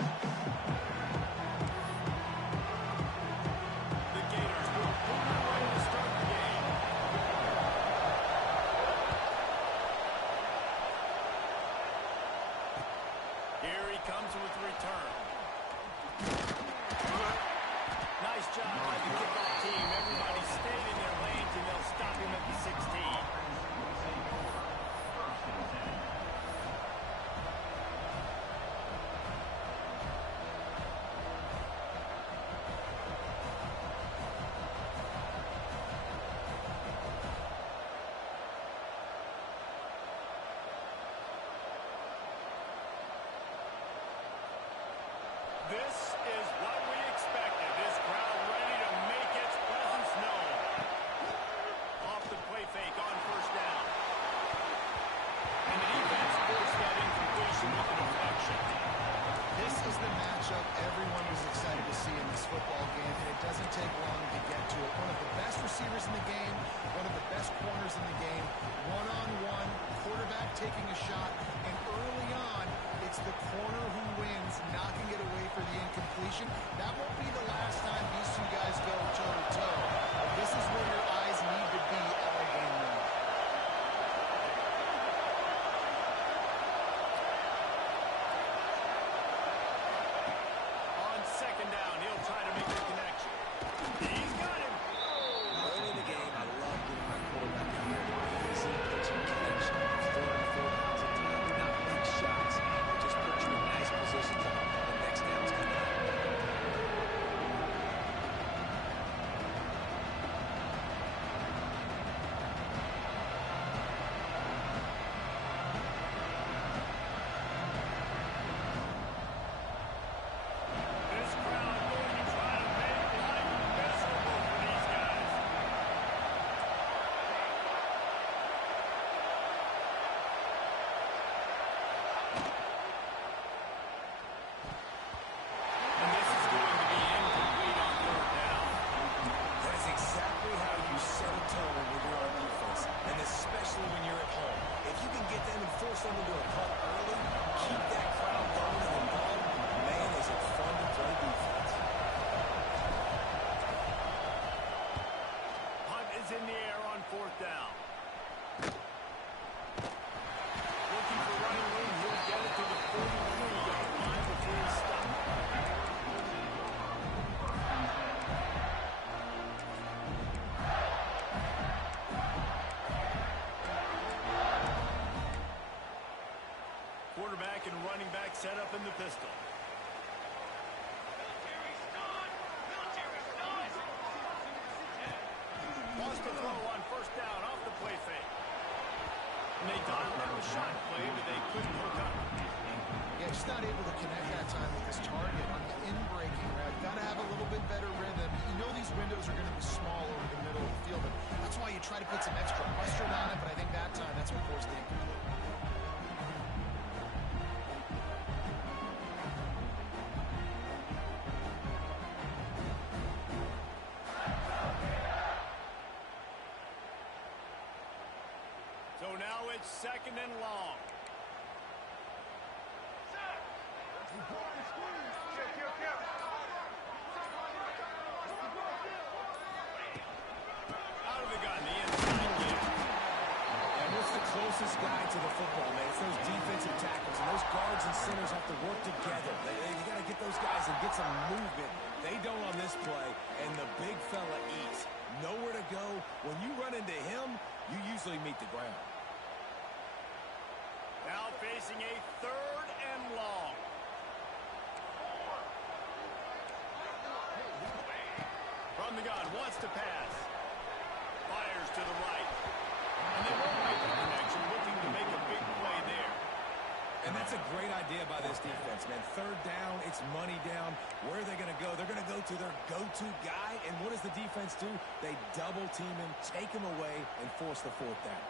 The Gators will pull away to start the game. Here he comes with the return. Nice job by the kickoff team. Everybody stayed in their lanes, and they'll stop him at the 16. This is what we expected. This crowd ready to make its presence known. Off the play fake on first down. And the defense forced that incompletion with the deflection. This is the matchup everyone was excited to see in this football game, and it doesn't take long to get to it. One of the best receivers in the game, one of the best corners in the game, one-on-one, quarterback taking a shot, and early on, it's the corner who wins, knocking it away for the incompletion. That won't be the last time these two guys go toe-to-toe. But this is where your eyes need to be all game long. On second down, he'll try to make the connection. He's got him. Early in the game, I love getting my quarterback out there. Easy pitching connection. Third and fourth downs at time. Do not make shots. Just put you in nice positions when the next down's coming up. This crowd going to try to make life miserable for these guys. And this is going to be incomplete on third down. That is exactly how you set a tone when you're on defense, and especially when you're at home. If you can get them and force them into a punt early, keep that crowd going and involved, man, is it fun to play defense. Punt is in the air on fourth down. Looking for running room. He'll get it to the 43-yard line before he's stopped. Quarterback and running back set up in the pistol. Wants to throw on first down off the play fake. And they dialed up a shot play, but they couldn't hook up. Yeah, just not able to connect that time with his target on the in-breaking route. Got to have a little bit better rhythm. You know these windows are going to be small over the middle of the field, and that's why you try to put some extra mustard on it, but I think that time that's what forced the incomplete. So now it's second and long. Out of the gun, the inside give. And what's the closest guy to the football, man? It's those defensive tackles, and those guards and centers have to work together. You got to get those guys and get some movement. They don't on this play, and the big fella eats. Nowhere to go. When you run into him, you usually meet the ground. Now facing a third and long. From the gun, wants to pass. Fires to the right. And they won't make the connection, looking to make a big play there. And that's a great idea by this defense, man. Third down, it's money down. Where are they going to go? They're going to go to their go-to guy. And what does the defense do? They double team him, take him away, and force the fourth down.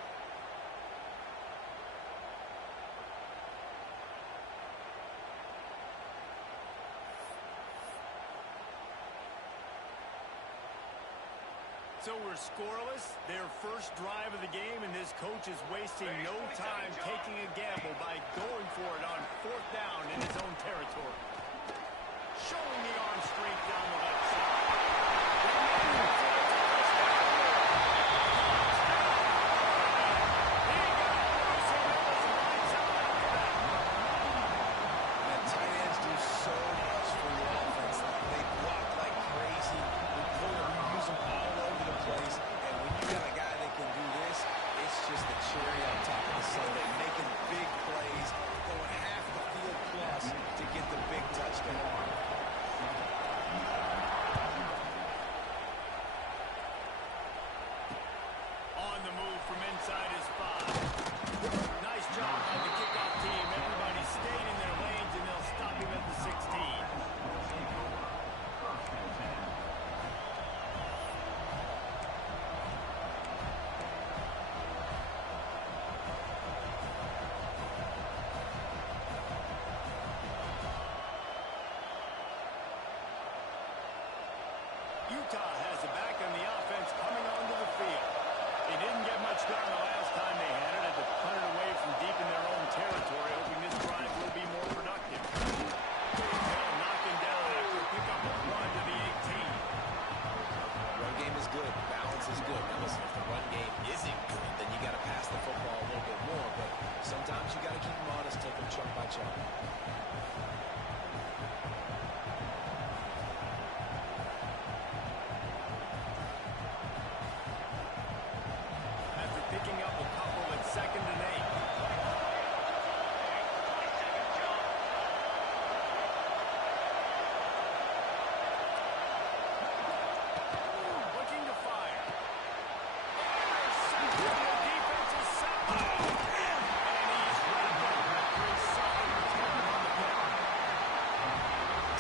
So we're scoreless, their first drive of the game, and this coach is wasting no time taking a gamble by going for it on fourth down in his own territory. gone the last time they had it, had to punt it away from deep in their own territory, hoping this drive will be more productive. Well, knocking down after a pickup of 1 to the 18. Run game is good. Balance is good. Now listen, if the run game isn't good, then you got to pass the football a little bit more. But sometimes you got to keep them honest, take them chunk by chunk. After picking up a couple at 2nd and 8. Looking to fire. The defense is set. And he's wrapped up after a solid return on the play.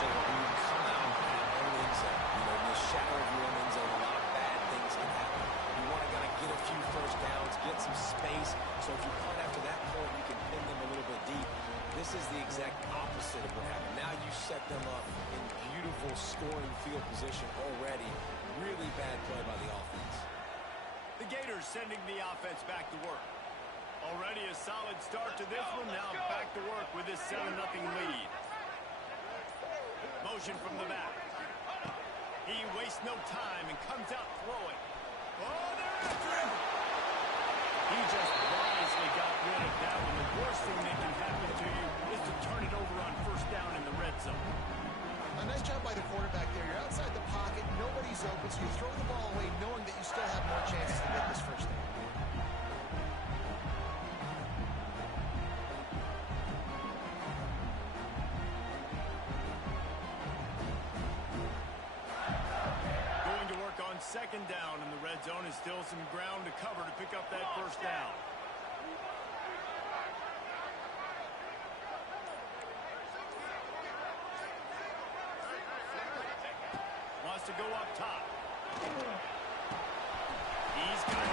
Tell you what, when you come out in your own end zone, in the shadow of your own end zone, a lot of bad things can happen. You want to get a few first downs, get some space, so if you punt after that point, you can pin them a little bit deep. This is the exact opposite of what happened. Now you set them up in beautiful scoring field position already. Really bad play by the offense. The Gators sending the offense back to work. Already a solid start to this one. Now back to work with this 7-0 lead. Motion from the back. He wastes no time and comes out throwing. Oh, they're after him! He just wisely got rid of that one. The worst thing that can happen to you is to turn it over on 1st down in the red zone. A nice job by the quarterback there. You're outside the pocket, nobody's open, so you throw the ball away knowing that you still have more chances to get this 1st down. Going to work on 2nd down in the red zone is still some ground to cover to pick up that 1st down. Wants to go up top. He's got it.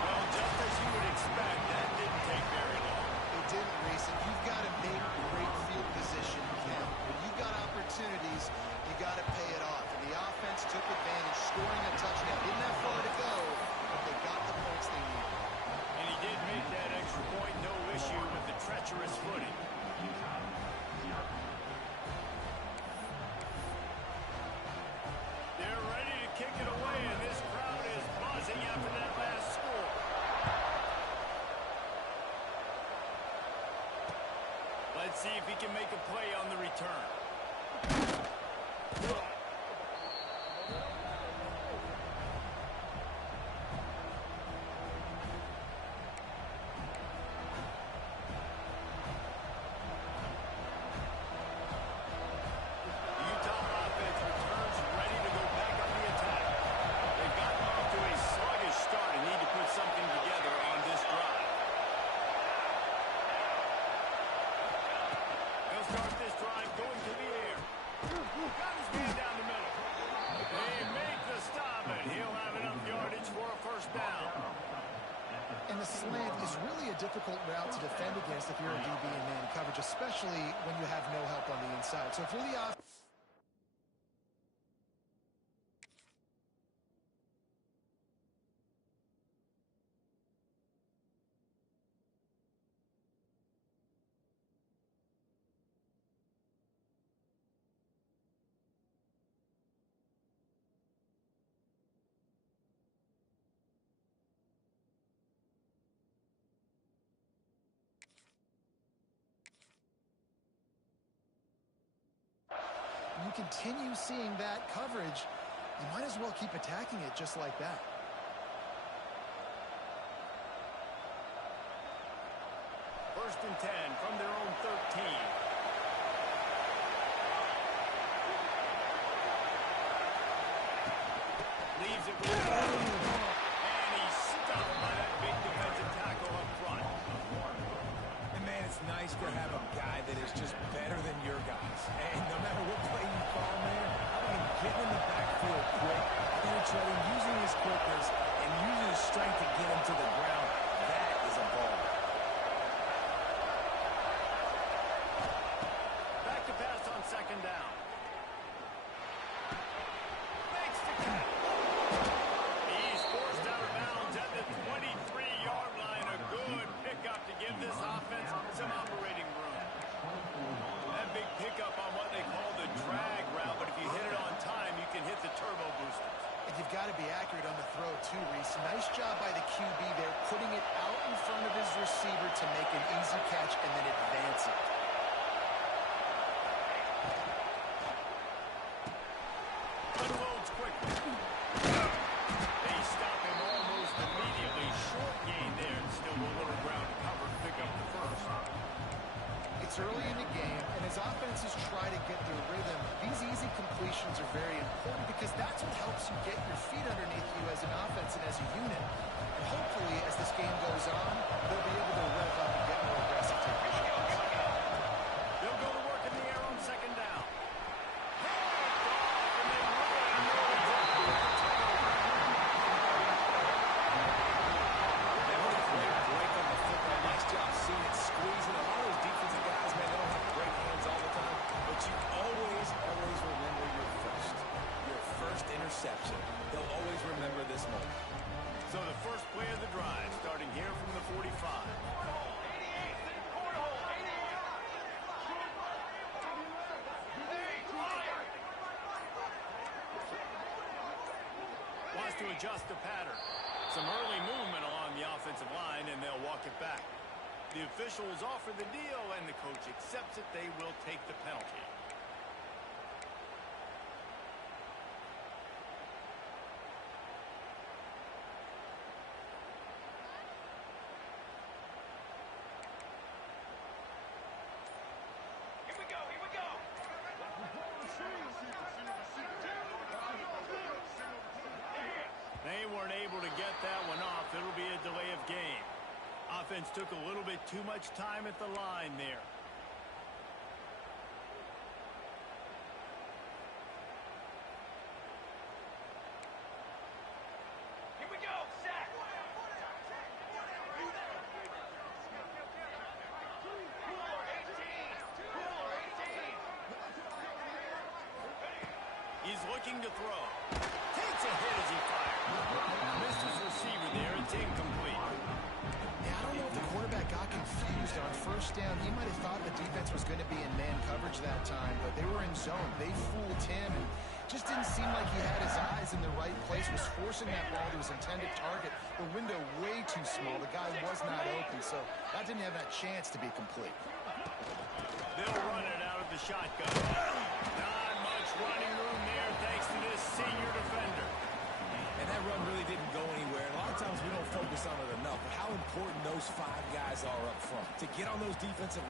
Well, just as you would expect, that didn't take very long. It didn't, Reese. And you've got to make great field position count. When you've got opportunities, you got to pay it off. And the offense took advantage, scoring a touchdown. Didn't have far to go, but they got the points they needed. And he did make that extra point, no issue with the treacherous footing. They're ready to kick it away, and this crowd is buzzing after that last score. Let's see if he can make a play on the return. And the slant is really a difficult route to defend against if you're a DB in man coverage, especially when you have no help on the inside. So if you're the offense, you continue seeing that coverage, you might as well keep attacking it just like that. First and 10 from their own 13. Leaves it with and he's stopped by that big defensive tackle up front. And man, it's nice to have a guy that is just better than your guys. And no matter what play you call, man, I mean, getting in the backfield quick, penetrating, using his quickness, and using his strength to get him to the ground, that is a ball. Back to pass on 2nd down. too, Reese. Nice job by the QB there, putting it out in front of his receiver to make an easy catch and then advance it. Unloads quickly. They stop him almost immediately. Short gain there, and still a little ground to cover to pick up the first. It's early in the game, and as offenses try to get their rhythm, these easy completions are very important because that's what helps you get your feet underneath you as an offense and as a unit. And hopefully, as this game goes on, they'll be able to rev up and get more aggressive taking shots. They'll go to work in the air on second down. And they What a great break on the football. Nice job seeing it squeezing. A lot of those defensive guys, man, they don't have great hands all the time, but you always remember your first interception. They'll always remember this moment. So the first play of the drive, starting here from the 45. Wants to adjust the pattern. Some early movement along the offensive line, and they'll walk it back. The officials offer the deal, and the coach accepts it. They will take the penalty. They weren't able to get that one off. It'll be a delay of game. Offense took a little bit too much time at the line there. Here we go, sack. He's looking to throw. Takes a hit as he fires. Missed his receiver there. It's incomplete. Yeah, I don't know if the quarterback got confused on first down. He might have thought the defense was going to be in man coverage that time, but they were in zone. They fooled him and just didn't seem like he had his eyes in the right place, was forcing that ball to his intended target. The window way too small. The guy was not open, so that didn't have that chance to be complete. They'll run it out of the shotgun. Not much running room there thanks to this senior defender. And that run really didn't go anywhere. A lot of times we don't focus on it enough, but how important those five guys are up front to get on those defensive.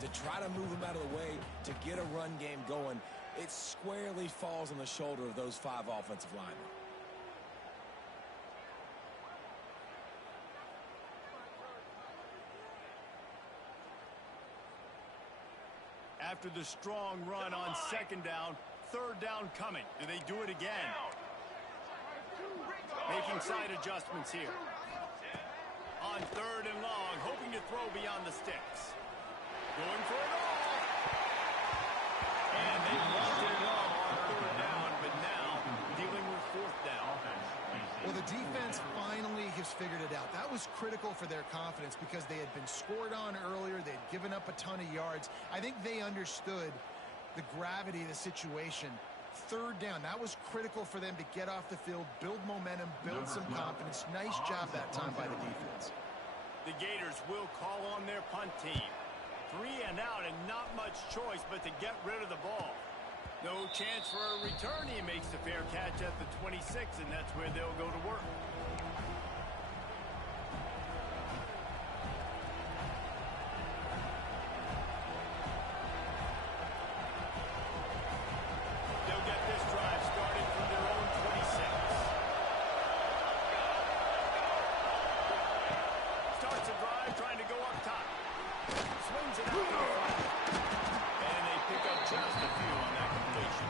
To try to move them out of the way, to get a run game going, it squarely falls on the shoulder of those five offensive linemen. After the strong run on second down, third down coming. Do they do it again? Making side adjustments here. On third and long, hoping to throw beyond the sticks. Going for it all. And they wanted it all on third down, but now dealing with fourth down. Well, the defense finally has figured it out. That was critical for their confidence because they had been scored on earlier. They had given up a ton of yards. I think they understood the gravity of the situation. Third down, that was critical for them to get off the field, build momentum, build some confidence. Nice job that time by the defense. The Gators will call on their punt team. 3 and out and not much choice but to get rid of the ball. No chance for a return. He makes the fair catch at the 26, and that's where they'll go to work. Sends it out to the front. And they pick up just a few on that completion.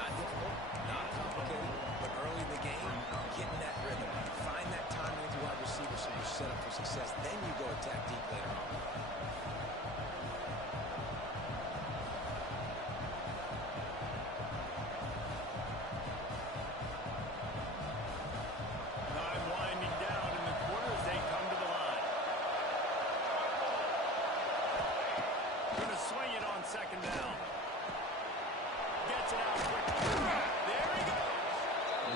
Not difficult, not complicated, but early in the game, getting that rhythm. Find that timing with your wide receiver so you're set up for success. Then you go attack deep later on. Time winding down in the quarter as they come to the line. Going to swing it on second down. Gets it out quickly. There he goes.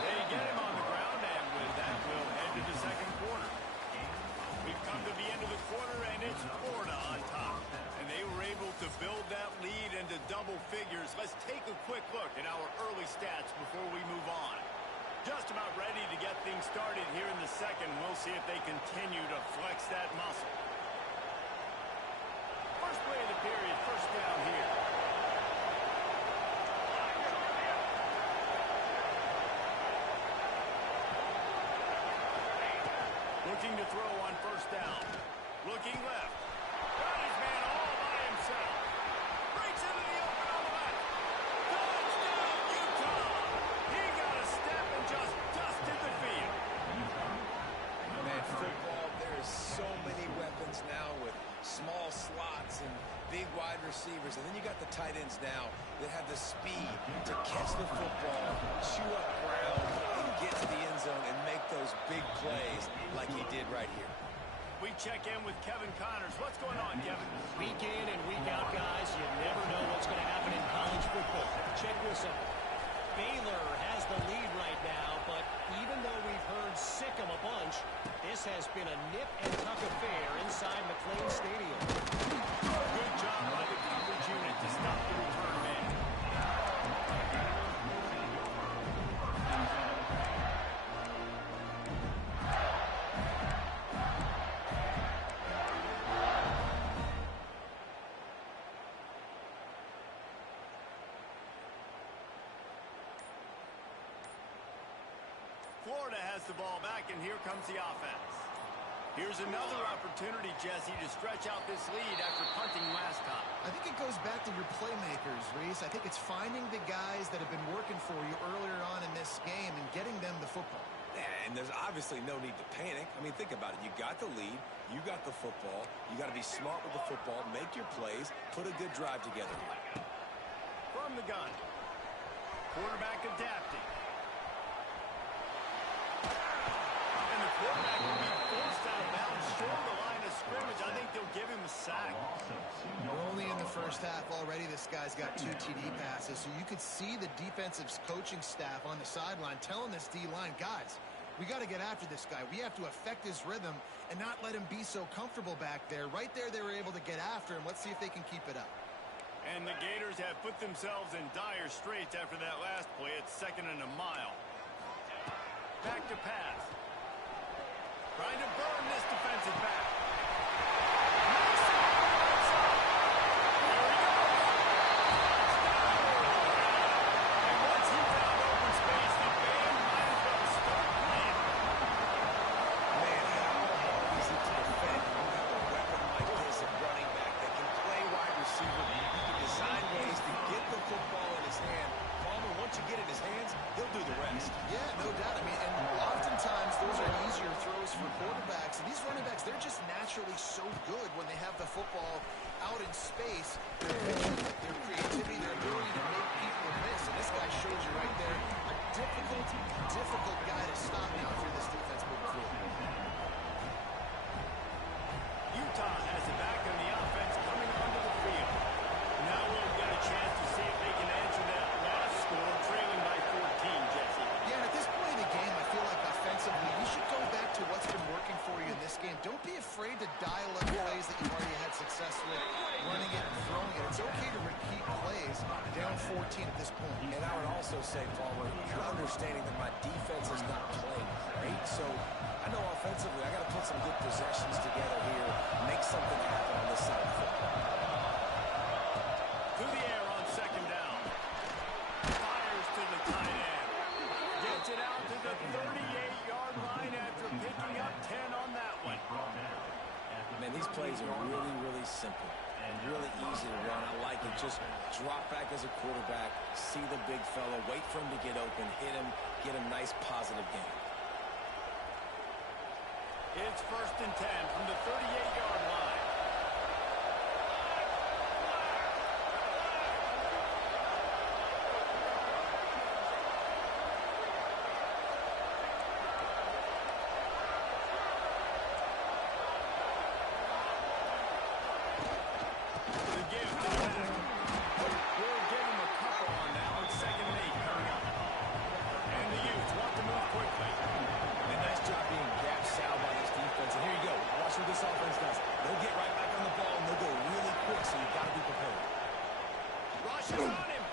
They get him on the ground, and with that, we'll head to the second quarter. We've come to the end of the quarter, and it's Florida on top. And they were able to build that lead into double figures. Let's take a quick look at our early stats before we move on. Just about ready to get things started here in the second. We'll see if they continue to flex that muscle. First play of the period, first down here. Looking to throw on first down. Looking left. Got his man all by himself. Breaks into the open on the left. Touchdown, Utah! He got a step and just dusted the field. Man, football, there is so many weapons now with small slots and big wide receivers. And then you got the tight ends now that have the speed to catch the football, chew up ground, and get to the end zone and make those big plays like he did right here. We check in with Kevin Connors. What's going on, Kevin? Week in and week out, guys, you never know what's going to happen in college football. Check this out. Baylor has the lead right now, but even though we've heard sick 'em a bunch, this has been a nip-and-tuck affair inside McLean Stadium. Good job by the coverage unit to stop the return man. Florida has the ball back, and here comes the offense. Here's another opportunity, Jesse, to stretch out this lead after punting last time. I think it goes back to your playmakers, Reese. I think it's finding the guys that have been working for you earlier on in this game and getting them the football. Yeah, and there's obviously no need to panic. I mean, think about it. You got the lead. You got the football. You got to be smart with the football. Make your plays. Put a good drive together. From the gun. Quarterback adapting. And the quarterback will be forced out of bounds short of the line of scrimmage. I think they'll give him a sack. We're only in the first half already. This guy's got 2 TD passes, so you could see the defensive coaching staff on the sideline telling this D-line, guys, we got to get after this guy. We have to affect his rhythm and not let him be so comfortable back there. Right there, they were able to get after him. Let's see if they can keep it up. And the Gators have put themselves in dire straits after that last play. It's 2nd and a mile. Back to pass. Trying to burn this defensive back. And once he found open space, the band might as well start playing. Man, how hard is it to defend when you have a weapon like this at running back that can play wide receiver? He can design ways to get the football in his hand. Palmer, once you get it in his hands, he'll do the rest. Yeah, no doubt. I mean, and oftentimes those are easier throws for quarterbacks. And these running backs, they're just naturally so good when they have the football out in space. Their vision, their creativity, their ability to make people miss. And this guy shows you right there a difficult guy to stop now for this defense moving forward. Utah has it back on the offense coming onto the field. Now we'll get a chance to see if they can answer that last score, trailing by 14, Jesse. Yeah, and at this point in the game, I feel like offensively, you should go back to what's been working for you in this game. Don't be afraid to dial up plays that you've already had success with, running it and throwing it. It's okay to repeat plays down 14 at this point. And I would also say, Palmer, you're understanding that my defense is not playing great. So I know offensively I got to put some good possessions together here, make something happen on this side of the football. To the air on 2nd down. Fires to the tight end. Gets it out to the 38-yard line after picking up 10 on that one. Man, these plays are really, really easy to run. I like it. Just drop back as a quarterback, see the big fella, wait for him to get open, hit him, get a nice positive game. It's 1st and 10 from the 38-yard line. This offense does. They'll get right back on the ball, and they'll go really quick, so you've got to be prepared. Rush is on him.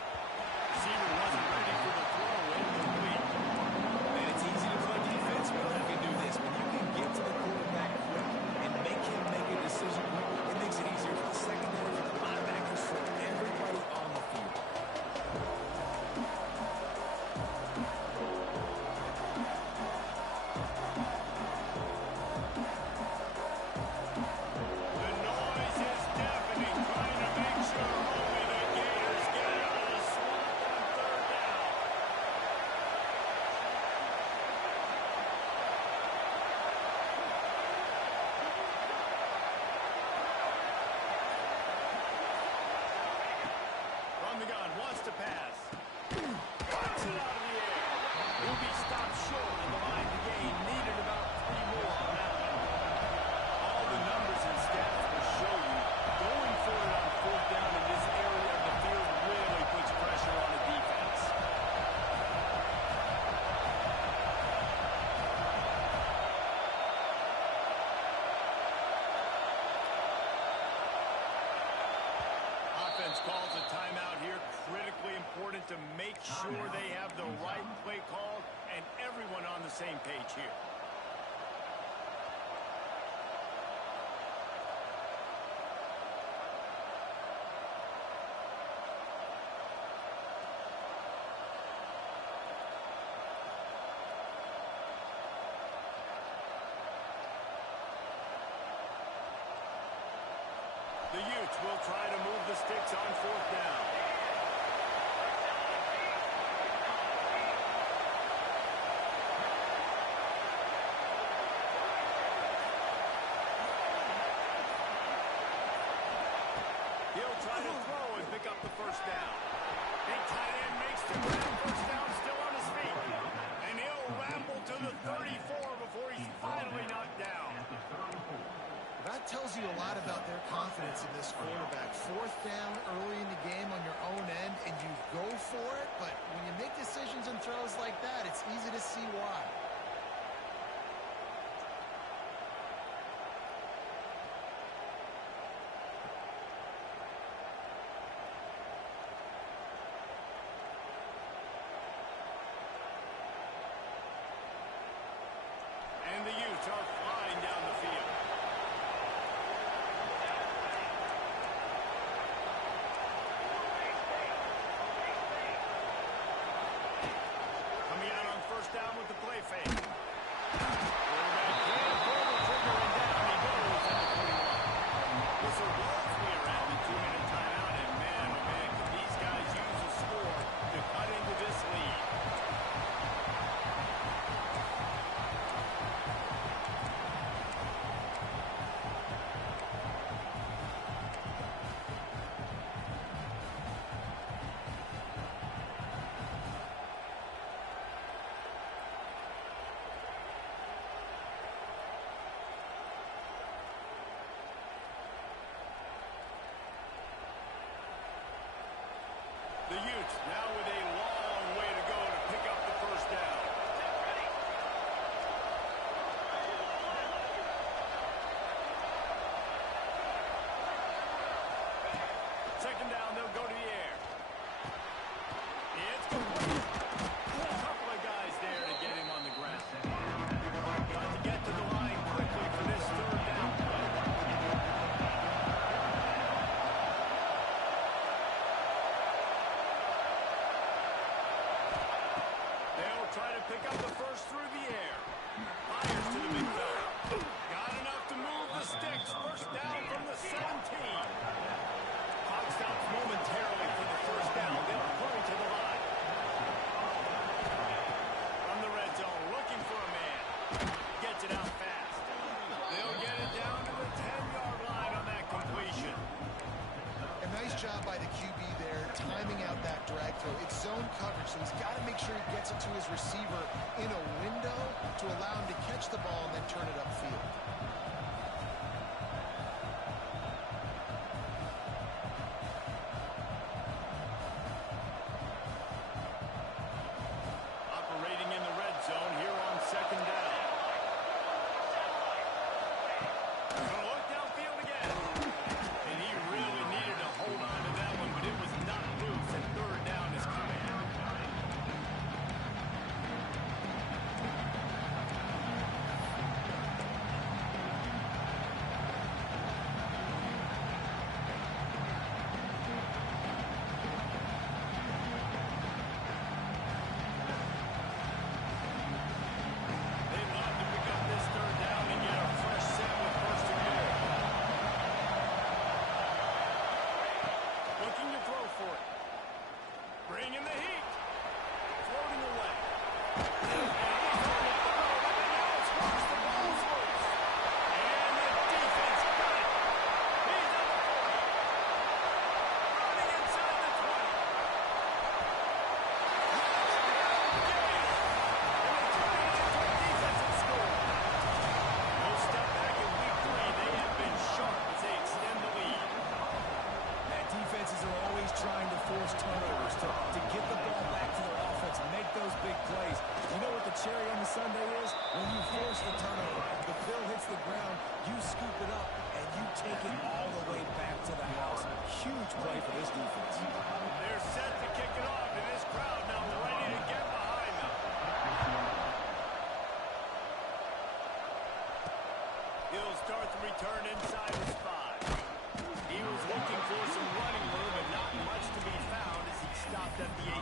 Receiver wasn't ready for the throw. Incomplete. Man, it's easy to play defense when you can do this. When you can get to the quarterback quick and make him make a decision quick, it makes it easier for the secondary, for the linebackers, for everybody on the field. Wants to pass. Puts it out of the air. He'll be stopped short of the line to gain. Needed about 3 more on that one. All the numbers and stats will show you going for it on 4th down in this area of the field really puts pressure on the defense. Offense calls a timeout here. Critically important to make sure they have the right play called and everyone on the same page here. The Utes will try to move the sticks on 4th down. He'll try to throw and pick up the 1st down. Big tight end makes the grab. 1st down, still on his feet. And he'll ramble to the 34 before he's finally knocked down. That tells you a lot about their confidence in this quarterback. 4th down early in the game on your own end, and you go for it, but when you make decisions and throws like that, it's easy to see why. And the Utes are flying down the field. Coming out on 1st down with the play fake. Quarterback can't pull the trigger and down he goes at the 41. Whistle blows. We are at the 2-minute timeout, and man, oh man, can these guys use a score to cut into this lead. The Utes now with a long way to go to pick up the 1st down. Second down, they'll go to the air. It's complete. A couple of guys there to get him on the ground. Got to get to the line quickly for this 3rd down play. Try to pick up the 1st through the air. Fires to the big fella. Got enough to move the sticks. 1st down from the 17. Caught by the QB there, timing out that drag throw. It's zone coverage, so he's got to make sure he gets it to his receiver in a window to allow him to catch the ball and then turn it upfield. Operating in the red zone here on second down. Gonna look downfield again. And he really needed to hold on to that one, but it was not loose, and third down is coming. They love to pick up this third down and get a fresh set with first and goal. Looking to throw for it. Bringing the heat. Floating away. And he's on the throw, and now it's loose. The ball's loose. And the defense got it. He's on the 40. Running inside the 20. Defenses are always trying to force turnovers to get the ball back to their offense and make those big plays. You know what the cherry on the sundae is? When you force the turnover, the ball hits the ground, you scoop it up, and you take it all the way back to the house. Huge play for this defense. They're set to kick it off, and this crowd now ready to get behind them. He'll start the return inside his 5. He was looking for some running room, and not much to be found as he stopped at the 18.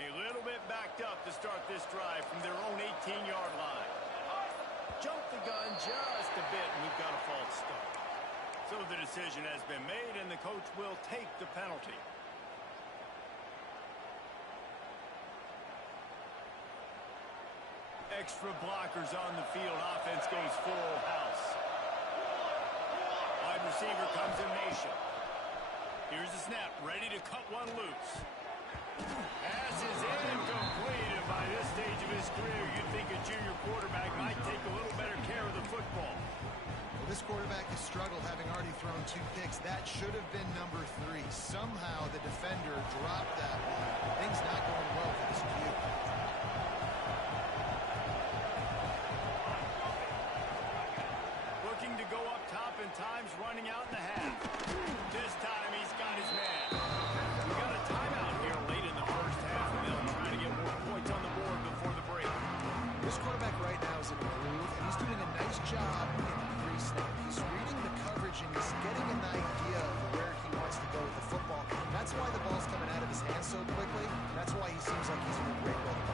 A little bit backed up to start this drive from their own 18-yard line. Jump the gun just a bit, and we've got a false start. So the decision has been made, and the coach will take the penalty. Extra blockers on the field. Offense goes full house. Wide receiver comes in motion. Here's the snap, ready to cut one loose. Pass is incomplete, and by this stage of his career, you'd think a junior quarterback might take a little better care of the football. Well, this quarterback has struggled, having already thrown 2 picks. That should have been number 3. Somehow the defender dropped that one. Things not going well for this Q. Looking to go up top, and time's running out in the half. This time he's got his man. We got a timeout here late in the first half, and they'll try to get more points on the board before the break. This quarterback right now is in a groove, and he's doing a nice job in the pre-snap. He's reading the coverage, and he's getting an idea of where he wants to go with the football. That's why the ball's coming out of his hands so quickly. That's why he seems like he's in a great rhythm.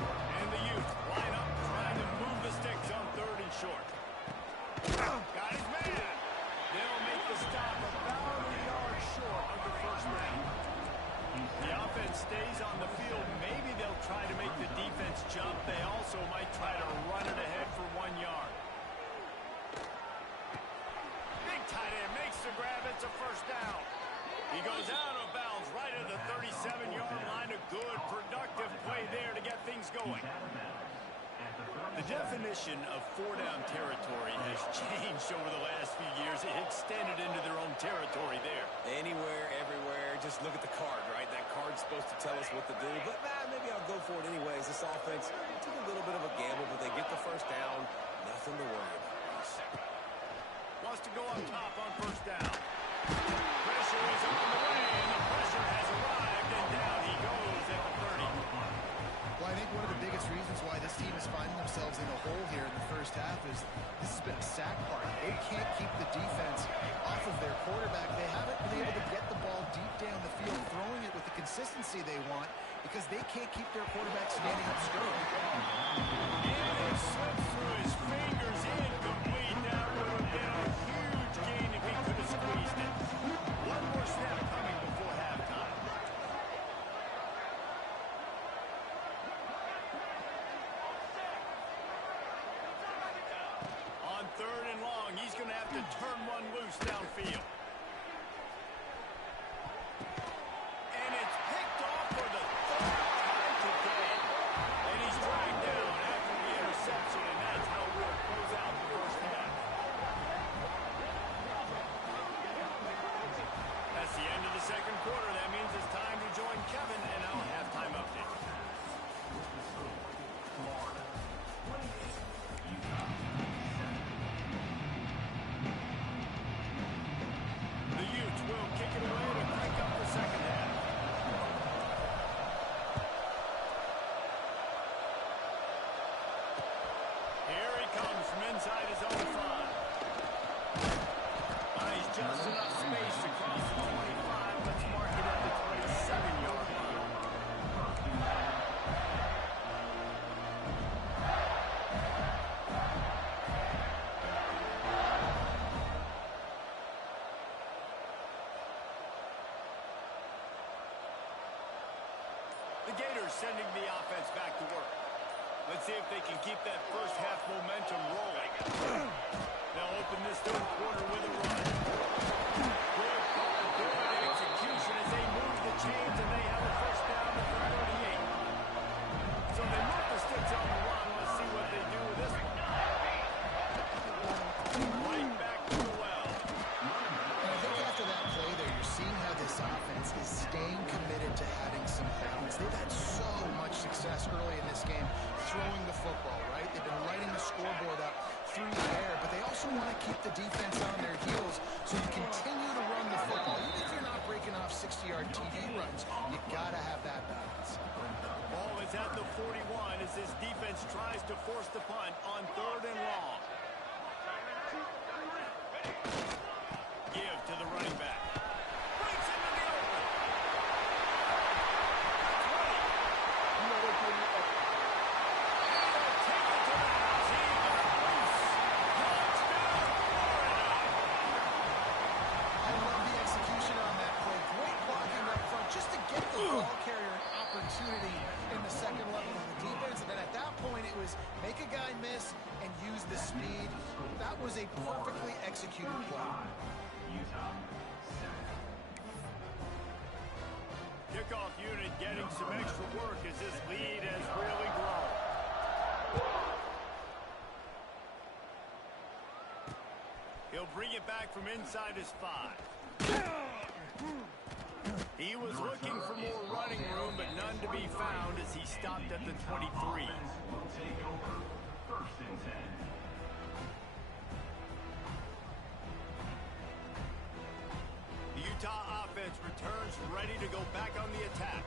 And the youth line up, trying to move the sticks on 3rd and short. Got his man. They'll make the stop about a yard short of the first down. The offense stays on the field. Maybe they'll try to make the defense jump. They also might try to run it ahead for 1 yard. Big tight end makes the grab. It's a first down. He goes out of bounds right at the 37-yard line. A good, productive play there to get things going. The definition of 4-down territory has changed over the last few years. It extended into their own territory there. Anywhere, everywhere, just look at the card, right? That card's supposed to tell us what to do, but maybe I'll go for it anyways. This offense took a little bit of a gamble, but they get the first down. Nothing to worry about. Wants to go up top on first down. Pressure is on the way, and the pressure has arrived, and down he goes at the 30. Well, I think one of the biggest reasons why this team is finding themselves in a hole here in the first half is this has been a sack party. They can't keep the defense off of their quarterback. They haven't been able to get the ball deep down the field, throwing it with the consistency they want, because they can't keep their quarterback standing up straight. And it slips through his fingers. third and long. He's going to have to turn one loose downfield. And it's picked off for the third time today. And he's dragged down after the interception, and that's how we'll close out the first half. That's the end of the second quarter. That means it's time to join Kevin and our halftime update. The Utes will kick it away to crank up the second half. Here he comes from inside his own 5. He's just enough space to cross the 25. Let's mark it at the 27-yard line. The Gators sending the offense back to work. Let's see if they can keep that first half momentum rolling. They'll open this third quarter with a run. Good call, good execution as they move the chains, and they have a first down at the 38. So they move the sticks on the run. Let's see what they do with this one. Right back to the well. I think after that play there, you're seeing how this offense is staying committed to having some balance. They've had so much success early in this game throwing the football, right? They've been lighting the scoreboard up through the air, but they also want to keep the defense on their heels so you continue to run the football. Even if you're not breaking off 60-yard TD runs, you got to have that balance. Ball is at the 41 as this defense tries to force the punt on third and long. Give to the running back. Breaks into the open. Take it to the house. He got loose. Touchdown, Florida. I love the execution on that play. Great blocking up front just to get the ball carrier an opportunity in the second level of the defense. And then at that point, it was make a guy miss and use the speed. That was a perfectly executed play. Kickoff unit getting some extra work as this lead has really grown. He'll bring it back from inside his 5. He was looking for more running room, but none to be found as he stopped at the 23. The Utah offense returns ready to go back on the attack.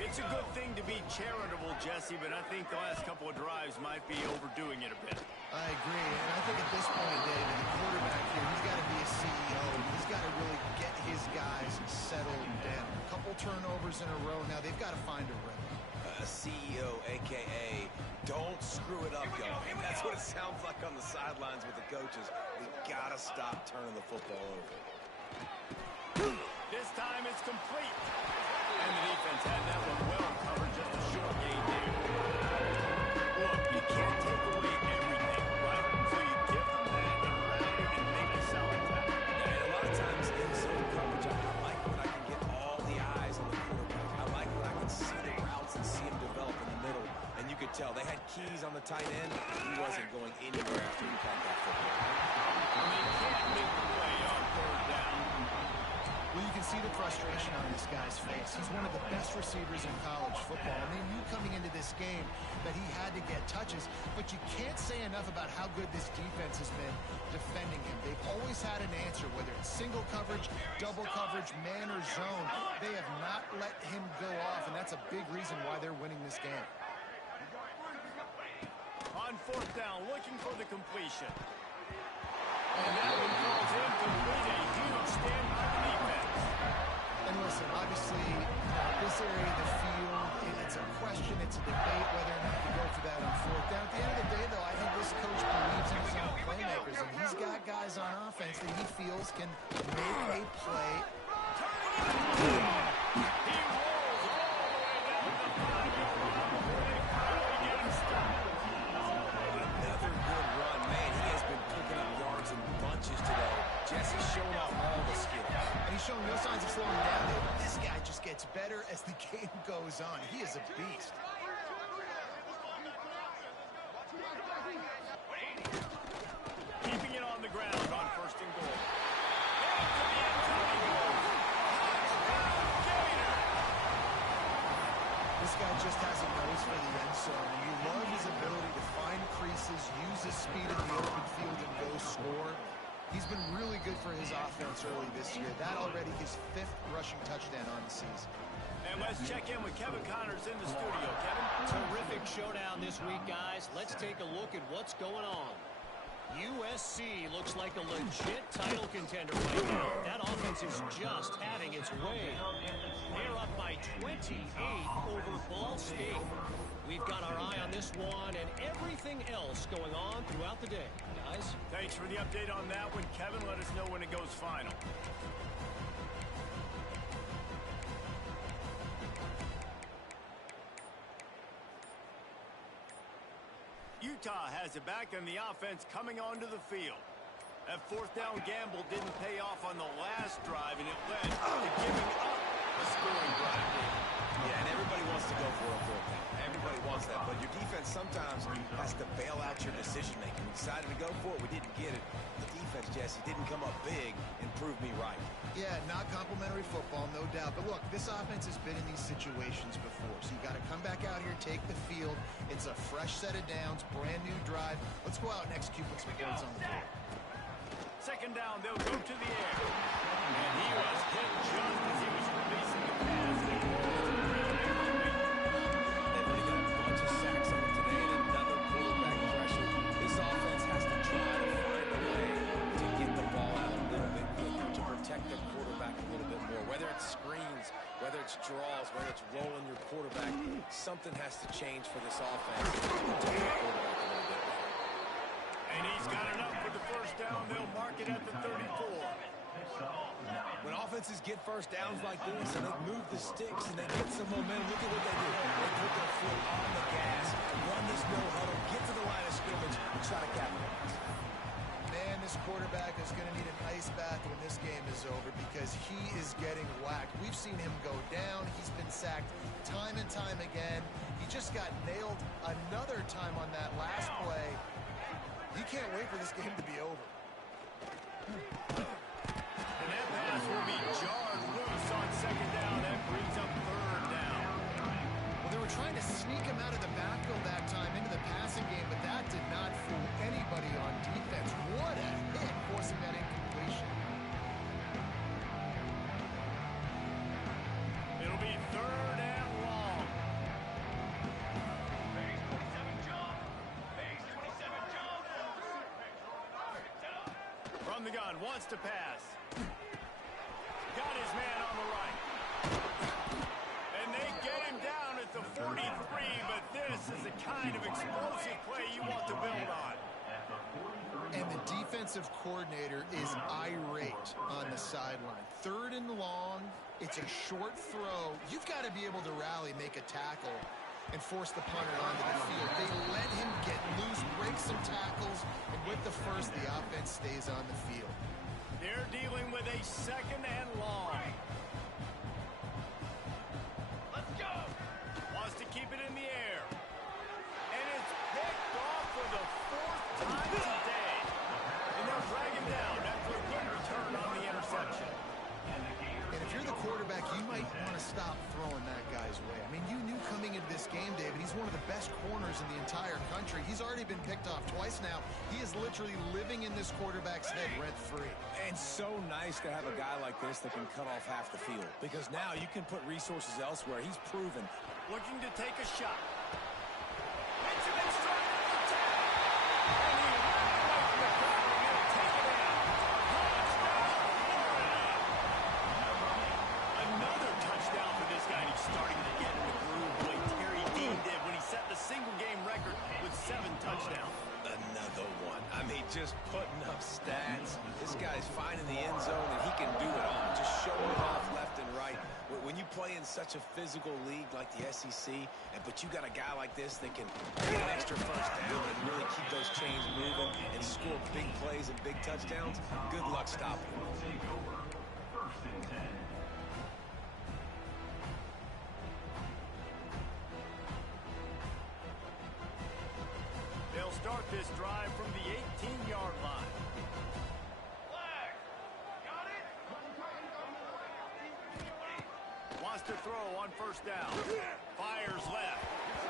It's a good thing to be charitable, Jesse, but I think the last couple of drives might be overdoing it a bit. I agree, and I think at this point, David, the quarterback here, he's got to be a CEO. He's got to really get his guys settled down. A couple turnovers in a row. Now they've got to find a rhythm. CEO, a.k.a. don't screw it up, y'all. And that's what it sounds like on the sidelines with the coaches. We got to stop turning the football over. This time it's complete. And the defense had that one well covered, just a short gain there. Look, you can't take away everything, right? So you give them that and round it and make a solid tackle. Yeah, and a lot of times in zone coverage, I like when I can get all the eyes on the quarterback. I like when I can see the routes and see them develop in the middle. And you could tell they had keys on the tight end. He wasn't going anywhere after he caught that football. And they can't make the play on third down. Well, you can see the frustration on this guy's face. He's one of the best receivers in college football, and they knew coming into this game that he had to get touches, but you can't say enough about how good this defense has been defending him. They've always had an answer, whether it's single coverage, double coverage, man or zone. They have not let him go off, and that's a big reason why they're winning this game. On fourth down, looking for the completion. And that one falls incomplete. A huge stand by the defense. And listen, obviously, this area of the field, it's a question, it's a debate whether or not you go for that on fourth down. At the end of the day, though, I think this coach believes in his own playmakers, and he's got guys on offense that he feels can make a play. He rolls all the way down the 5-yard line. They finally get him stopped. Another good run. Man, he has been showing no signs of slowing down. This guy just gets better as the game goes on. He is a beast. Keeping it on the ground on first and goal. Into the end zone he goes. Touchdown, Gator! This guy just has a nose for the end zone. You love his ability to find creases, use his speed in the open field, and go score. He's been really good for his offense early this year. That already his 5th rushing touchdown on the season. And let's check in with Kevin Connors in the studio. Kevin? Terrific showdown this week, guys. Let's take a look at what's going on. USC looks like a legit title contender right now. That offense is just having its way. They're up by 28 over Ball State. We've got our eye on this one and everything else going on throughout the day. Guys? Thanks for the update on that one, Kevin. Let us know when it goes final. Utah has it back, and the offense coming onto the field. That fourth down gamble didn't pay off on the last drive, and it led to giving up a scoring drive. Yeah, and everybody wants to go for a fourth down. Everybody wants that, but your defense sometimes has to bail out your decision-making. We decided to go for it. We didn't get it. The defense, Jesse, didn't come up big and prove me right. Yeah, not complimentary football, no doubt. But look, this offense has been in these situations before. So you got to come back out here, take the field. It's a fresh set of downs, brand new drive. Let's go out and execute with some points on the board. Second down, they'll go to the air. And he was hit just as he was releasing the pass. They've already got a bunch of sacks on them today and another quarterback pressure. This offense has to try to find a way to get the ball out a little bit quicker, to protect their quarterback a little bit more. Whether it's screens, whether it's draws, whether it's rolling your quarterback, something has to change for this offense to protect the quarterback a little bit better. And he's got enough for the first down. They'll mark it at the 34. When offenses get first downs like this and they move the sticks and they get some momentum, look at what they do. They put their foot on the gas, run this no huddle, get to the line of scrimmage, and try to capitalize. Man, this quarterback is going to need an ice bath when this game is over because he is getting whacked. We've seen him go down. He's been sacked time and time again. He just got nailed another time on that last play. He can't wait for this game to be over. And that pass will be jarred loose on second down. That brings up third down. Well, they were trying to sneak him out of the backfield that time into the passing game, but that did not fool anybody on defense. What a hit, forcing that incompletion. It'll be third and long. From the gun, wants to pass. Got his man on the right. And they get him down at the 43, but this is the kind of explosive play you want to build on. And the defensive coordinator is irate on the sideline. Third and long, it's a short throw. You've got to be able to rally, make a tackle, and force the punter onto the field. They let him get loose, break some tackles, and with the first, the offense stays on the field. They're dealing with a second and long. Let's go. Wants to keep it in the air. And it's picked off for the fourth time today. And they'll drag him down after a good return on the interception. And if you're the quarterback, you might want to stop throwing that guy's way. I mean, you knew coming into this game, David, he's one of the best corners in the entire country. He's already been picked off twice now. He is literally living in this quarterback's head rent-free. And so nice to have a guy like this that can cut off half the field. Because now you can put resources elsewhere. He's proven. Looking to take a shot. Benjamin straight at the tap. And he ran away from the crowd and he'll take it out. Touchdown, Florida. Another touchdown for this guy. He's starting to get in the groove like Terry Dean did when he set the single-game record with 7 touchdowns. Another one. I mean, just putting up stats. This guy's finding the end zone, and he can do it all. Just showing it off left and right. When you play in such a physical league like the SEC, but you got a guy like this that can get an extra first down and really keep those chains moving and score big plays and big touchdowns, good luck stopping him. They'll start this drive from the 18-yard line. Wants to throw on first down. Fires left.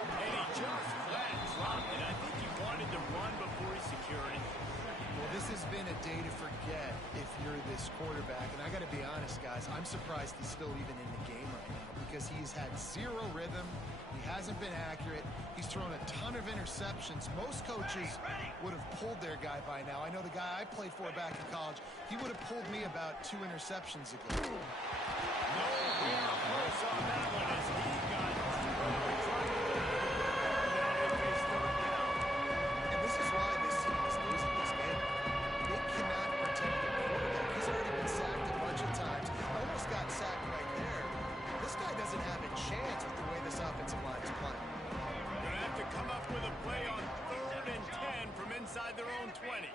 And he just flat dropped it. I think he wanted to run before he secured it. Well, this has been a day to forget if you're this quarterback. And I got to be honest, guys, I'm surprised he's still even in the game right now because he's had zero rhythm. He hasn't been accurate. He's thrown a ton of interceptions. Most coaches would have pulled their guy by now. I know the guy I played for back in college, he would have pulled me about 2 interceptions ago. Nowhere close on that one as he got And this is why this team is losing this game. They cannot protect the quarterback. He's already been sacked a bunch of times. Almost got sacked right there. This guy doesn't have a chance with the way this offensive line is playing. Gonna have to come up with a play on 3rd and 10 from inside their own 20.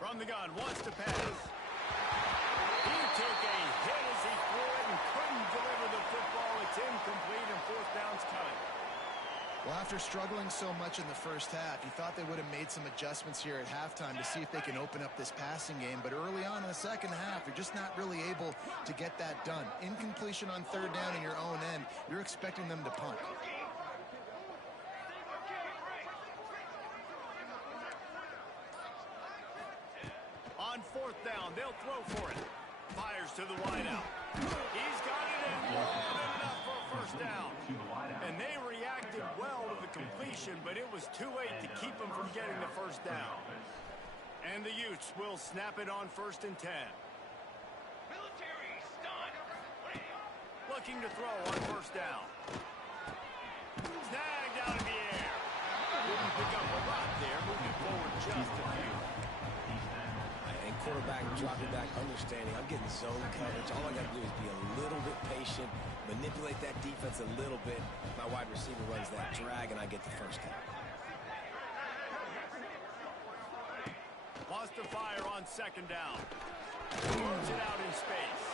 From the gun, wants to pass. He took a hit as he threw it and couldn't deliver the football. It's incomplete and 4th down's coming. Well, after struggling so much in the first half, you thought they would have made some adjustments here at halftime to see if they can open up this passing game. But early on in the second half, you're just not really able to get that done. Incompletion on 3rd down in your own end, you're expecting them to punt. On 4th down, they'll throw for it. Fires to the wideout. He's got it and more than enough for a first down. And they reacted well to the completion, but it was too late to keep them from getting the first down. And the Utes will snap it on 1st and 10. Looking to throw on 1st down. Snagged out in the air. Didn't pick up a lot there, moving forward just a few. And quarterback dropping back, understanding I'm getting zone coverage. All I got to do is be a little bit patient, manipulate that defense a little bit. My wide receiver runs that drag, and I get the first down. Wants to fire on 2nd down. Moves it out in space.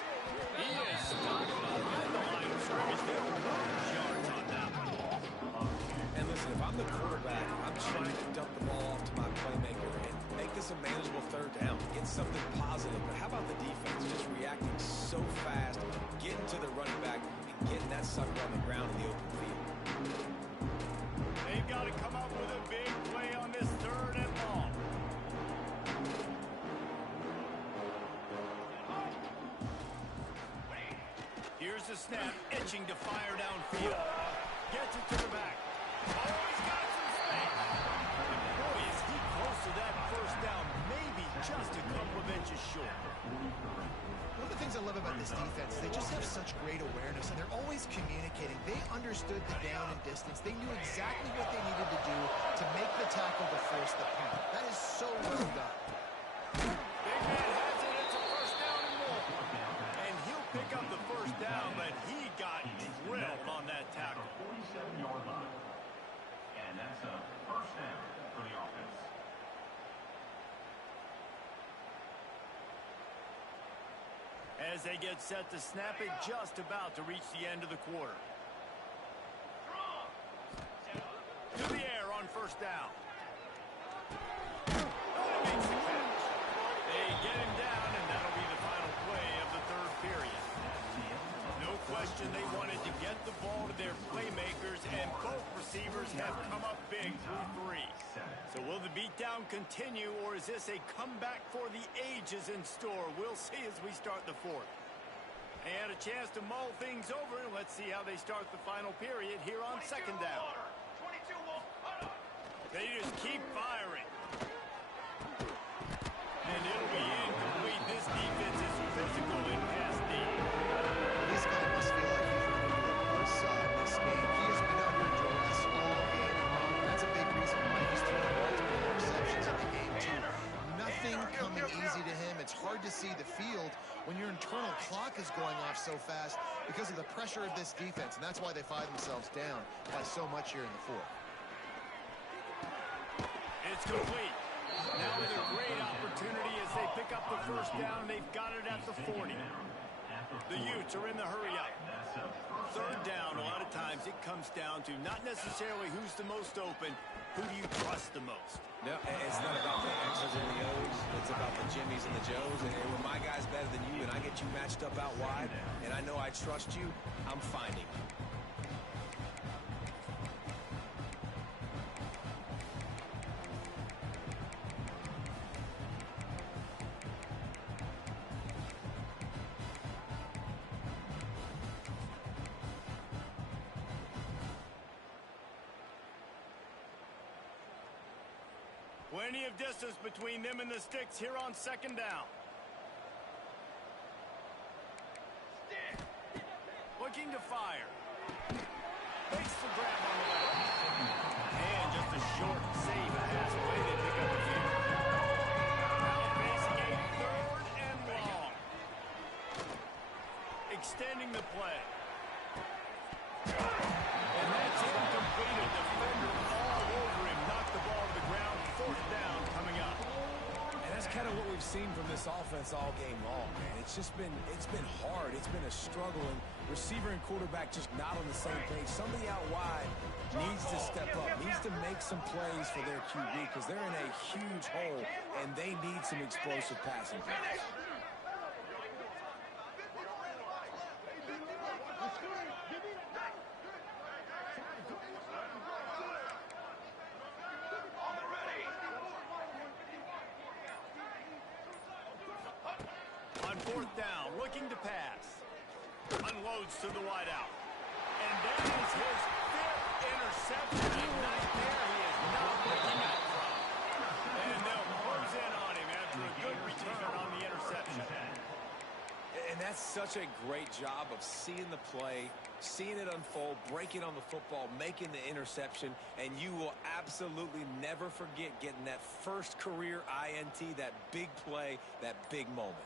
He is stopped behind the line of scrimmage. There are yards on that one. And listen, if I'm the quarterback, I'm trying to dump the ball off to my playmaker and make this a manageable 3rd down. Get something positive. But how about the defense? Just reacting so fast, getting to the running back, and getting that sucker on the ground in the open field. They've got to come up with a big play on this 3rd and long. Here's the snap, itching to fire downfield. Gets it to the back. Oh, he's got some space. And boy, is he close to that first down. Maybe just a couple of inches short. One of the things I love about this defense is they just have such great awareness, and they're always communicating. They understood the down and distance. They knew exactly what they needed to do to make the tackle to force the punt. That is so well done. Big man has it. It's a first down and more. And he'll pick up the first down, but he got drilled on that tackle. 47-yard line. And that's a first down for the offense. As they get set to snap it, just about to reach the end of the quarter. To the air on first down. Oh, he makes the catch. They get him down, and that'll be the final play of the 3rd period. No question they wanted to get the ball to their playmakers, and both receivers have come up big through 3. So will the beatdown continue, or is this a comeback for the ages in store? We'll see as we start the 4th. They had a chance to mull things over, and let's see how they start the final period here on 2nd down. They just keep firing. And it'll be incomplete. This defense is physical in pass deep. This guy must feel like he's ready to buzzsaw in this game. He has been under duress all game long. That's a big reason why he's thrown multiple interceptions in the game, too. Nothing coming easy to him. It's hard to see the field when your internal clock is going off so fast because of the pressure of this defense, and that's why they find themselves down by so much here in the 4th. It's complete. Now with a great opportunity as they pick pick up the first down. They've got it at the 40. The Utes are in the hurry-up. Third down, a lot of times it comes down to not necessarily who's the most open, who do you trust the most? No, it's not about the X's and the O's. It's about the Jimmies and the Joes. And when my guy's better than you and I get you matched up out wide, and I know I trust you, I'm finding you. Plenty of distance between them and the sticks here on second down. Looking to fire. Makes the grab on the left. And just a short save pass away to pick up the field. Now facing a third and long. Extending the play. And that's incomplete. A defender all over him. Knocked the ball to the ground. Fourth down coming up. And that's kind of what we've seen from this offense all game long, man. It's been hard. It's been a struggle, and receiver and quarterback just not on the same page. Somebody out wide needs to step up, needs to make some plays for their QB because they're in a huge hole, and they need some explosive passing plays. Fourth down, looking to pass. Unloads to the wideout. And that is his fifth interception. A night there he is not looking out from. And they'll close in on him after a good return on the interception. And that's such a great job of seeing the play, seeing it unfold, breaking on the football, making the interception, and you will absolutely never forget getting that first career INT, that big play, that big moment.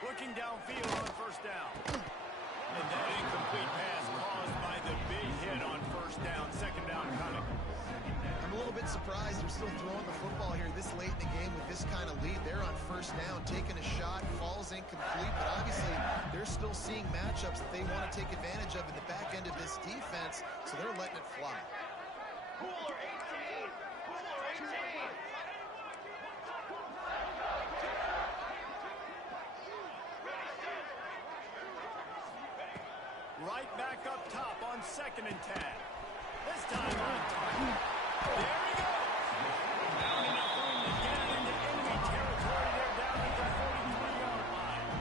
Looking downfield on first down. And that incomplete pass caused by the big hit on first down. Second down coming. I'm a little bit surprised they're still throwing the football here this late in the game with this kind of lead. They're on first down, taking a shot, falls incomplete, but obviously they're still seeing matchups that they want to take advantage of in the back end of this defense, so they're letting it fly. Cooler 18! Cooler 18! Right back up top on second and 10. This time on target. There he goes. Found enough room to get it into enemy territory. They're down at the 43-yard line.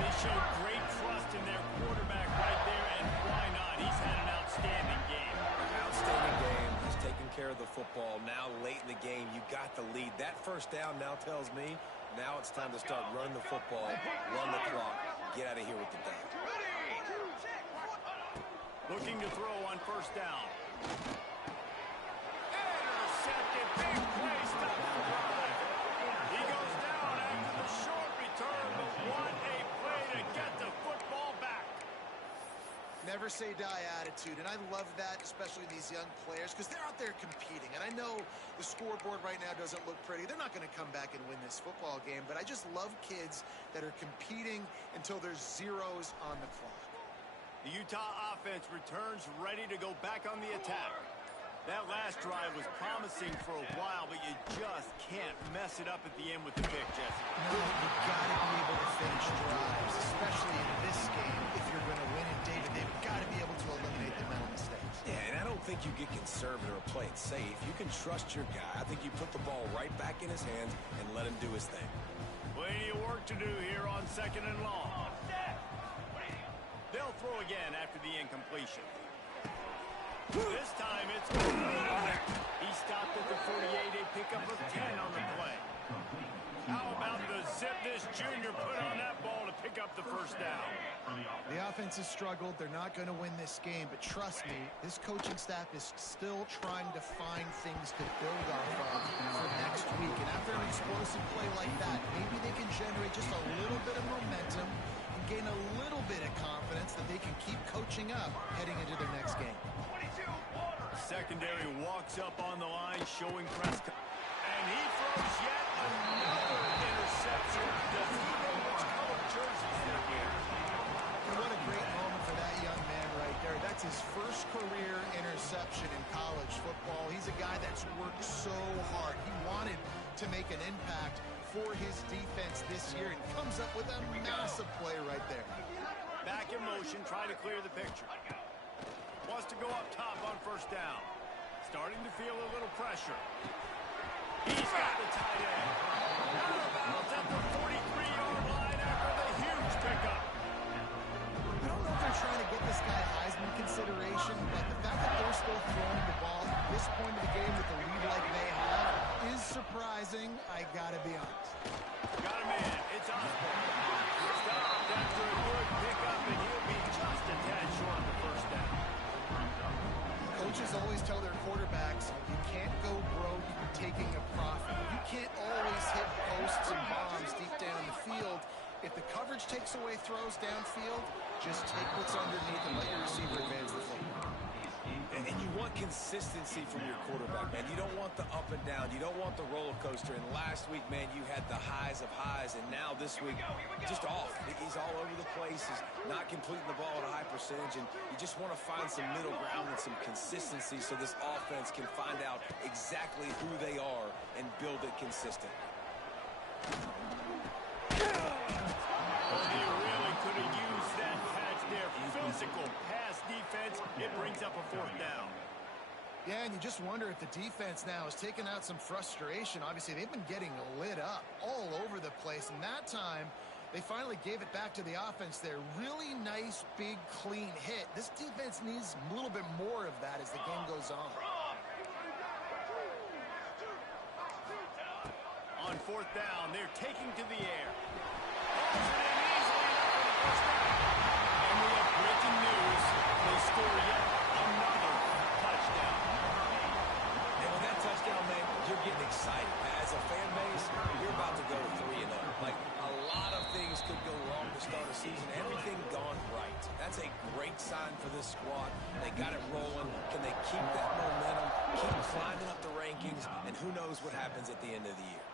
They showed great trust in their quarterback right there, and why not? He's had an outstanding game. Outstanding game. He's taking care of the football. Now late in the game, you got the lead. That first down now tells me now it's time to start running the football, run the clock, get out of here with the down. Looking to throw on first down. Intercepted. Big play. Stop the drive. He goes down after the short return, but what a play to get the football back. Never say die attitude, and I love that, especially in these young players, because they're out there competing. And I know the scoreboard right now doesn't look pretty. They're not going to come back and win this football game, but I just love kids that are competing until there's zeros on the clock. The Utah offense returns ready to go back on the attack. That last drive was promising for a while, but you just can't mess it up at the end with the pick, Jesse. No, you've got to be able to finish drives, especially in this game. If you're going to win it, David, they've got to be able to eliminate the mental mistakes. Yeah, and I don't think you get conservative or play it safe. You can trust your guy. I think you put the ball right back in his hands and let him do his thing. Plenty of work to do here on second and long. They'll throw again after the incompletion. This time it's complete. He stopped at the 48, a pickup of 10 on the play. How about the zip this junior put on that ball to pick up the first down? The offense has struggled. They're not going to win this game, but trust me, this coaching staff is still trying to find things to build off of for next week. And after an explosive play like that, maybe they can generate just a little bit of momentum and gain a little bit of confidence that they can keep coaching up heading into their next game. Secondary walks up on the line, showing press. And he throws yet another interception. Does he know which color jerseys they're wearing? And what a great moment for that young man right there. That's his first career interception in college football. He's a guy that's worked so hard. He wanted to make an impact for his defense this year and comes up with a massive play right there. Back in motion, trying to clear the picture. Wants to go up top on first down. Starting to feel a little pressure. He's got the tight end. Out of bounds at the 43-yard line after the huge pickup. I don't know if they're trying to get this guy Heisman consideration, but the fact that they're still throwing the ball at this point of the game with the lead like they have is surprising, I gotta be honest. Got a man. It's Osborne. Stopped after a good pickup, and he'll be just a tad short of the first down. Coaches always tell their quarterbacks, you can't go broke taking a profit. You can't always hit posts and bombs deep down the field. If the coverage takes away throws downfield, just take what's underneath and let your receiver advance the football. And you want consistency from your quarterback, man. You don't want the up and down. You don't want the roller coaster. And last week, man, you had the highs of highs. And now this week, just off. He's all over the place. He's not completing the ball at a high percentage. And you just want to find some middle ground and some consistency so this offense can find out exactly who they are and build it consistent. He really could have used that patch there. Physical pass defense. It brings up a fourth down. Yeah, and you just wonder if the defense now is taking out some frustration. Obviously, they've been getting lit up all over the place. And that time, they finally gave it back to the offense there. Really nice, big, clean hit. This defense needs a little bit more of that as the game goes on. On fourth down, they're taking to the air. And we have breaking news. They score yet another touchdown. And with that touchdown, man, you're getting excited. As a fan base, you're about to go 3-0. Like, a lot of things could go wrong to start a season. Everything gone right. That's a great sign for this squad. They got it rolling. Can they keep that momentum, keep climbing up the rankings, and who knows what happens at the end of the year.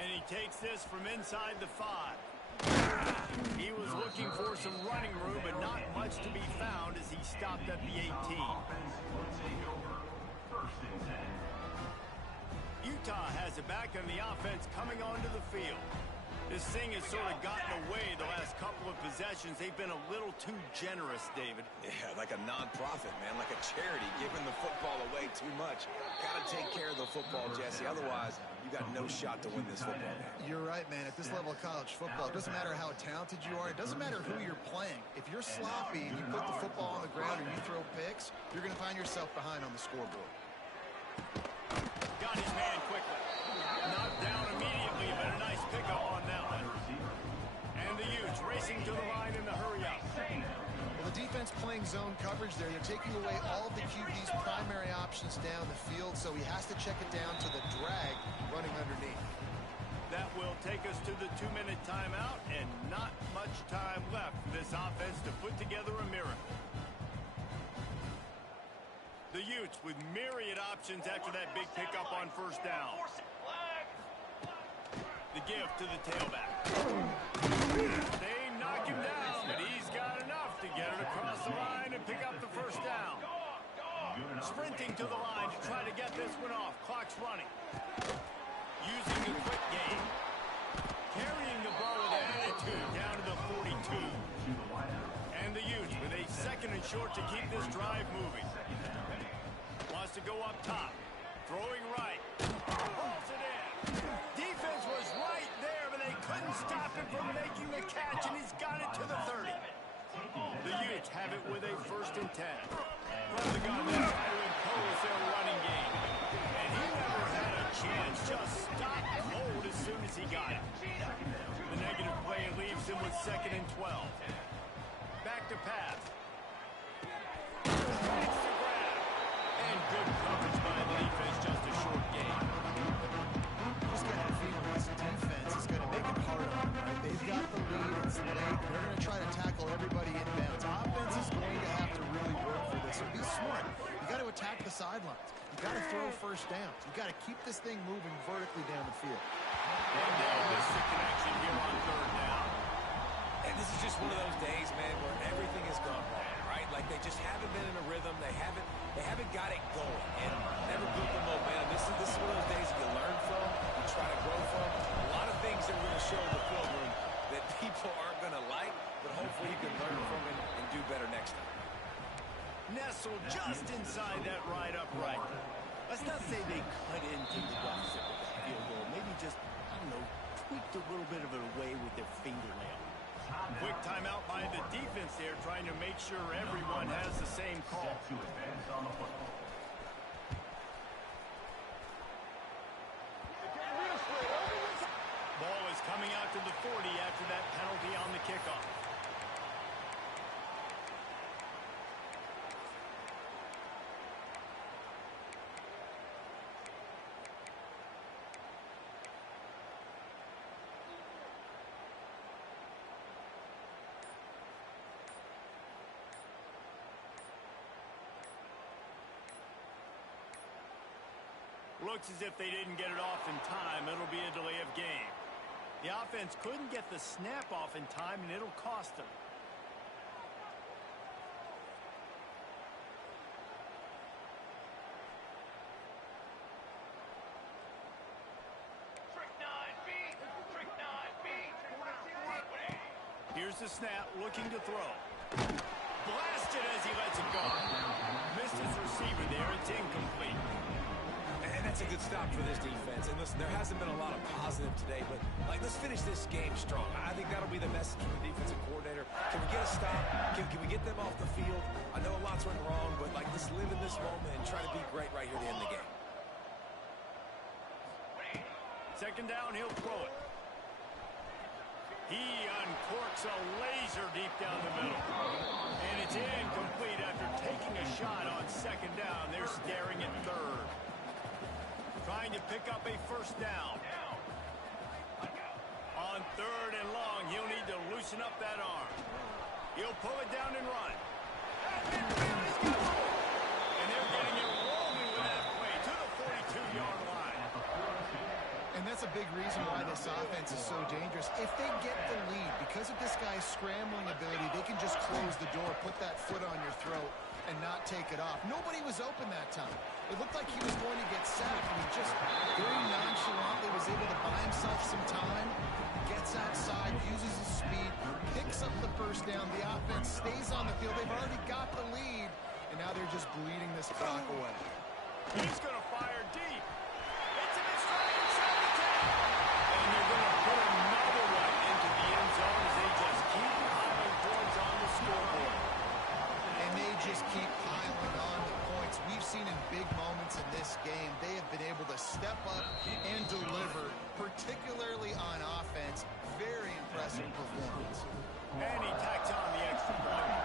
And he takes this from inside the 5. He was looking for some running room, but not much to be found as he stopped at the 18. Utah has it back on the offense coming onto the field. This thing has sort of gotten away the last couple of possessions. They've been a little too generous, David. Yeah, like a non-profit, man, like a charity, giving the football away too much. Got to take care of the football, Jesse. Otherwise, you got no shot to win this football game. You're right, man. At this level of college football, it doesn't matter how talented you are. It doesn't matter who you're playing. If you're sloppy and you put the football on the ground or you throw picks, you're going to find yourself behind on the scoreboard. Got his man quickly. Knocked down immediately, but a nice pickup on that one. And the Utes racing to the line in the hurry-up. Well, the defense playing zone coverage there. They're taking away all of the QB's primary options down the field, so he has to check it down to the drag running underneath. That will take us to the 2-minute timeout, and not much time left for this offense to put together a miracle. The Utes with myriad options after that big pickup on first down. The give to the tailback. They knock him down, but he's got enough to get it across the line and pick up the first down. Sprinting to the line to try to get this one off. Clock's running. Using the quick game. Carrying the ball with attitude down to the 42. And the Utes with a second and short to keep this drive moving. Wants to go up top. Throwing right. Pulls it in. Defense was right there, but they couldn't stop him from making the catch, and he's got it to the 30. The Utes have it with a 1st and 10. From the gun, they try to impose their running game. And he never had a chance, just stopped cold as soon as he got it. The negative play leaves him with 2nd and 12. Back to pass. And good coverage by the defense, just a short game. Just getting a feeling this defense is going to make it hard on them, right? They've got the lead, it's late, they're going to try to tackle everybody inbounds. Offense is going to have to really work for this, so be smart. You got to attack the sidelines. You got to throw first downs. You got to keep this thing moving vertically down the field. And they'll miss the connection here on third down. And this is just one of those days, man, where everything has gone wrong, right? Like they just haven't been in a rhythm. They haven't got it going and never built the momentum. This is one of those days that you learn from, you try to grow from. A lot of things that we're going to show in the field room that people aren't going to like, but hopefully you can learn from it and do better next time. Nestled just inside that right upright. Let's not say they cut into the deficit with that field goal. Maybe just, I don't know, tweaked a little bit of it away with their fingernail. Quick timeout by the defense there, trying to make sure everyone has the same call. To advance on the football. Ball is coming out to the 40 after that penalty on the kickoff. Looks as if they didn't get it off in time. It'll be a delay of game. The offense couldn't get the snap off in time, and it'll cost them. Here's the snap, looking to throw. Blasted as he lets it go. Missed his receiver there. It's incomplete. And that's a good stop for this defense. And listen, there hasn't been a lot of positive today, but let's finish this game strong. I think that'll be the message from the defensive coordinator. Can we get a stop? Can we get them off the field? I know a lot's went wrong, but let's live in this moment and try to be great right here at the end of the game. Second down, he'll throw it. He uncorks a laser deep down the middle. And it's incomplete after taking a shot on second down. They're staring at third. Trying to pick up a first down. On third and long, he'll need to loosen up that arm. He'll pull it down and run. And they're getting it rolling with that play to the 42-yard line. And that's a big reason why this offense is so dangerous. If they get the lead, because of this guy's scrambling ability, they can just close the door, put that foot on your throat, and not take it off. Nobody was open that time. It looked like he was going to get sacked, and he just very nonchalantly was able to buy himself some time, gets outside, uses his speed, picks up the first down. The offense stays on the field. They've already got the lead, and now they're just bleeding this clock away. He's going to fire deep. It's in his stride inside the 10. And they're going to put another one into the end zone as they just keep piling points on the scoreboard. And they just keep piling on the points. We've seen in big moments in this game, they have been able to step up and deliver, particularly on offense. Very impressive performance. And he tacks on the extra point.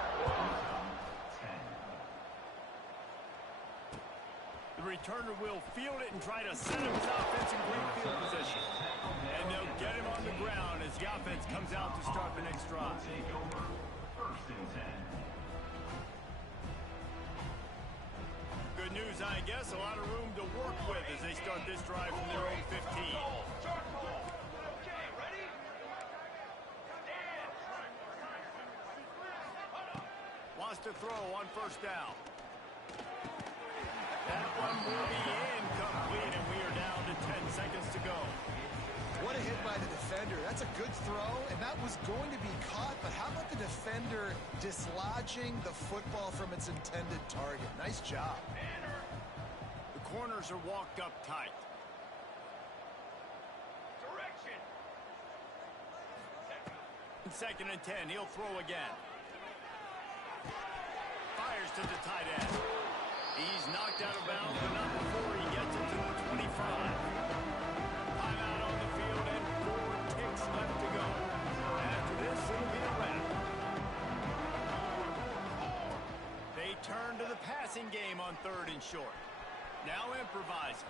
The returner will field it and try to set up his offense in great field position. And they'll get him on the ground as the offense comes out to start the next drive. Take over. First and 10. Good news, I guess. A lot of room to work with as they start this drive from their own 15. Wants to throw on first down. That one will be incomplete, and we are down to 10 seconds to go. What a hit by the defender. That's a good throw, and that was going to be caught, but how about the defender dislodging the football from its intended target? Nice job. The corners are walked up tight. Direction. Second and 10, he'll throw again. Fires to the tight end. He's knocked out of bounds, but not before he gets it to the 25. Timeout on the field and 4 ticks left to go. After this, it'll be a wrap. They turn to the passing game on third and short. Now improvising.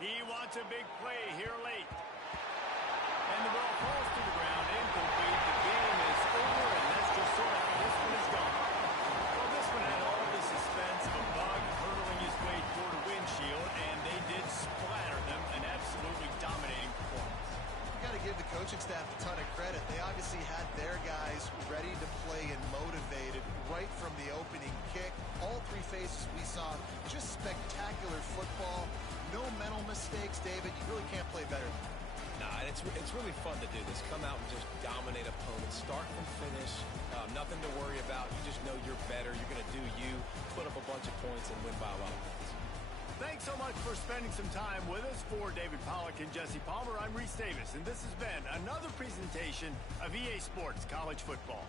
He wants a big play here late. And the ball falls to the ground, incomplete. The game is over, and that's just sort of how this one is gone. Well, this one had all the coaching staff a ton of credit. They obviously had their guys ready to play and motivated right from the opening kick. All three phases we saw, just spectacular football. No mental mistakes, David. You really can't play better than that. Nah, it's really fun to do this. Come out and just dominate opponents, start and finish. Nothing to worry about. You just know you're better. You're going to do you, put up a bunch of points, and win by a lot of points. Thanks so much for spending some time with us. For David Pollack and Jesse Palmer, I'm Reese Davis, and this has been another presentation of EA Sports College Football.